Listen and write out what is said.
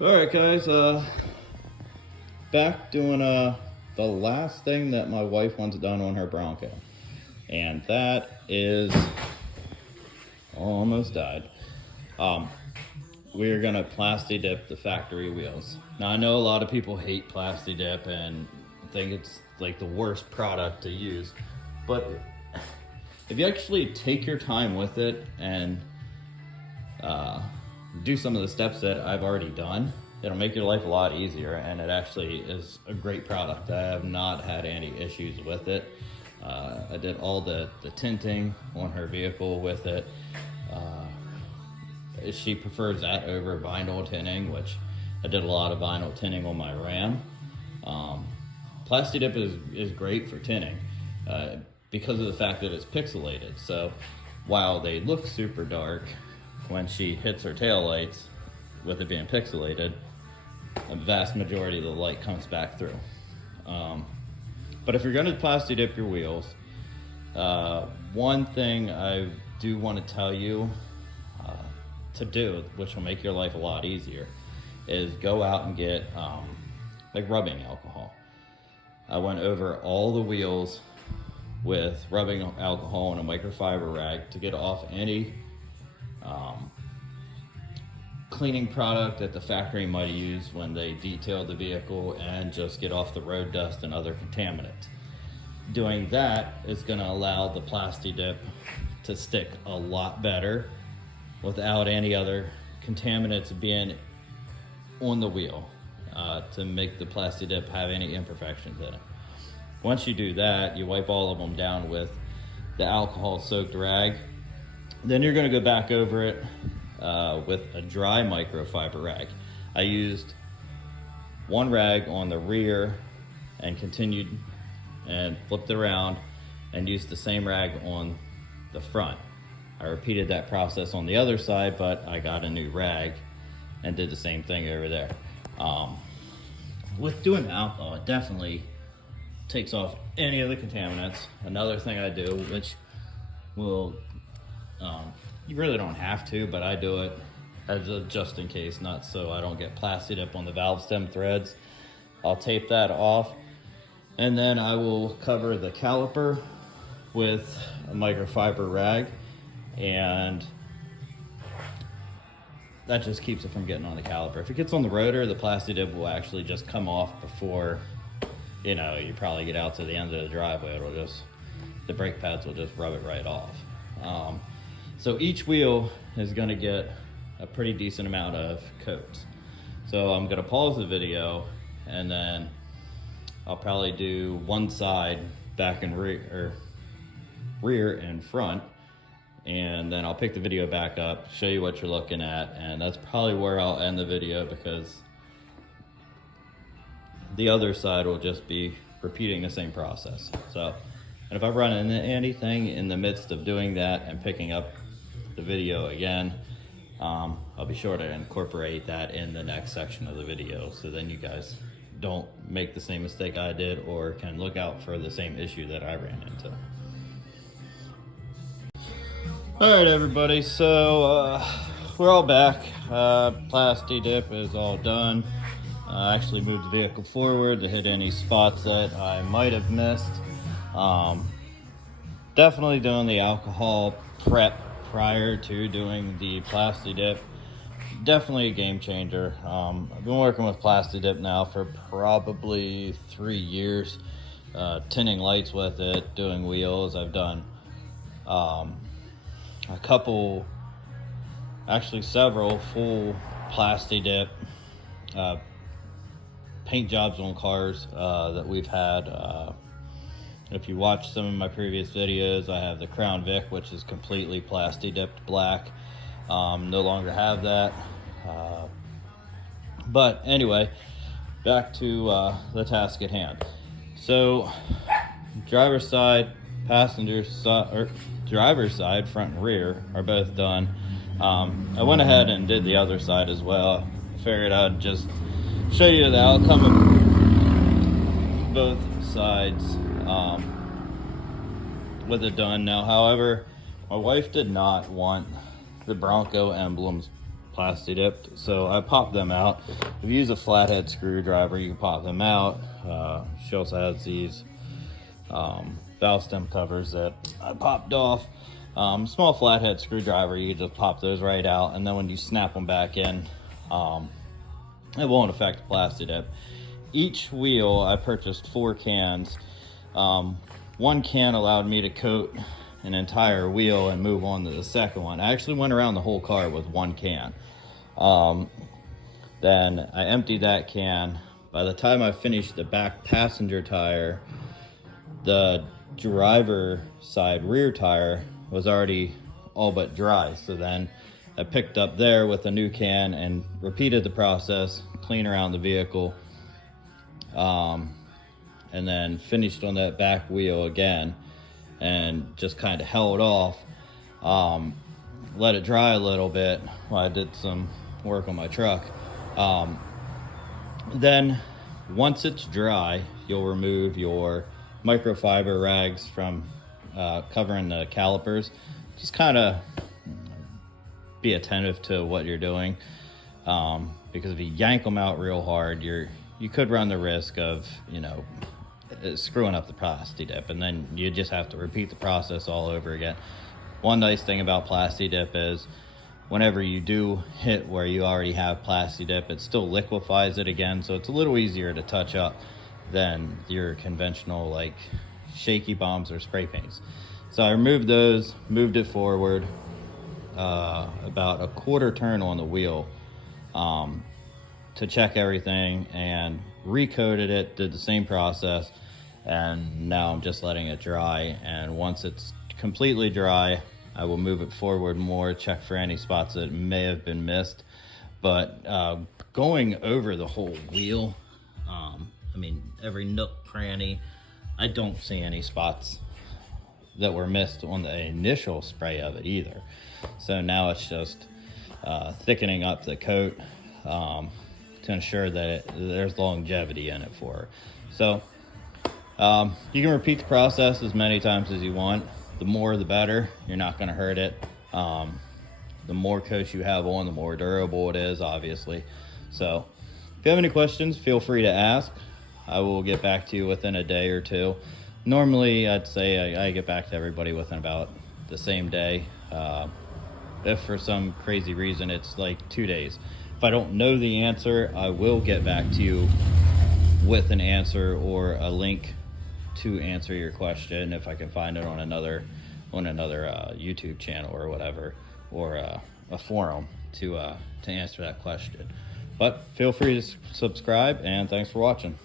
Alright guys, back doing the last thing that my wife wants done on her Bronco. And that is almost died. We're gonna Plasti dip the factory wheels. Now I know a lot of people hate Plasti dip and think it's like the worst product to use, but if you actually take your time with it and do some of the steps that I've already done, it'll make your life a lot easier, and it actually is a great product. I have not had any issues with it. I did all the tinting on her vehicle with it. She prefers that over vinyl tinting, which I did a lot of vinyl tinting on my Ram. Plasti dip is great for tinting because of the fact that it's pixelated. So while they look super dark, when she hits her taillights, with it being pixelated, a vast majority of the light comes back through. But if you're gonna Plasti dip your wheels, one thing I do want to tell you to do, which will make your life a lot easier, is go out and get like rubbing alcohol. I went over all the wheels with rubbing alcohol and a microfiber rag to get off any cleaning product that the factory might use when they detail the vehicle, and just get off the road dust and other contaminants. Doing that is going to allow the Plasti dip to stick a lot better without any other contaminants being on the wheel to make the Plasti dip have any imperfections in it. Once you do that, you wipe all of them down with the alcohol soaked rag. Then you're going to go back over it with a dry microfiber rag. I used one rag on the rear and continued and flipped it around and used the same rag on the front. I repeated that process on the other side, but I got a new rag and did the same thing over there. With doing alcohol, it definitely takes off any of the contaminants. Another thing I do, which will you really don't have to, but I do it as a just in case, not so I don't get Plasti dip on the valve stem threads. I'll tape that off, and then I will cover the caliper with a microfiber rag, and that just keeps it from getting on the caliper. If it gets on the rotor, the Plasti dip will actually just come off before, you know, you probably get out to the end of the driveway. It'll just, the brake pads will just rub it right off. So each wheel is going to get a pretty decent amount of coats. So I'm going to pause the video, and then I'll probably do one side, back and rear and front, and then I'll pick the video back up, show you what you're looking at, and that's probably where I'll end the video, because the other side will just be repeating the same process. So, and if I run into anything in the midst of doing that and picking up the video again, I'll be sure to incorporate that in the next section of the video, so then you guys don't make the same mistake I did, or can look out for the same issue that I ran into. Alright everybody, so we're all back. Plasti dip is all done. I actually moved the vehicle forward to hit any spots that I might have missed. Definitely doing the alcohol prep prior to doing the Plasti dip. Definitely a game changer. I've been working with Plasti dip now for probably 3 years, tinting lights with it, doing wheels. I've done a couple, actually several full Plasti dip paint jobs on cars that we've had. If you watch some of my previous videos, I have the Crown Vic, which is completely Plasti dipped black. No longer have that. But anyway, back to the task at hand. So, driver's side, passenger side, or driver's side, front and rear, are both done. I went ahead and did the other side as well. Figured I'd just show you the outcome of both sides with it done now. However, my wife did not want the Bronco emblems Plasti dipped. So I popped them out. If you use a flathead screwdriver, you can pop them out. She also has these valve stem covers that I popped off. Small flathead screwdriver, you can just pop those right out, and then when you snap them back in, it won't affect the Plasti dip. Each wheel, I purchased 4 cans. 1 can allowed me to coat an entire wheel and move on to the second one. I actually went around the whole car with 1 can. Then I emptied that can. By the time I finished the back passenger tire, the driver side rear tire was already all but dry. So then I picked up there with a new can and repeated the process, clean around the vehicle, and then finished on that back wheel again and just kind of held off, let it dry a little bit while I did some work on my truck. Then once it's dry, you'll remove your microfiber rags from covering the calipers. Just kind of be attentive to what you're doing, because if you yank them out real hard, you could run the risk of, you know, screwing up the Plasti dip, and then you just have to repeat the process all over again. One nice thing about Plasti dip is whenever you do hit where you already have Plasti dip, it still liquefies it again, so it's a little easier to touch up than your conventional like shaky bombs or spray paints. So I removed those, moved it forward about a quarter turn on the wheel to check everything, and recoated it, did the same process, and now I'm just letting it dry. And once it's completely dry, I will move it forward more, check for any spots that may have been missed. But going over the whole wheel, I mean, every nook, cranny, I don't see any spots that were missed on the initial spray of it either. So now it's just thickening up the coat to ensure that there's longevity in it for her. So you can repeat the process as many times as you want. The more the better. You're not going to hurt it. The more coats you have on, the more durable it is, obviously. So if you have any questions, feel free to ask. I will get back to you within a day or two. Normally, I'd say I get back to everybody within about the same day. If for some crazy reason it's like 2 days. If I don't know the answer, I will get back to you with an answer or a link to answer your question if I can find it on another YouTube channel or whatever, or a forum to answer that question. But feel free to subscribe, and thanks for watching.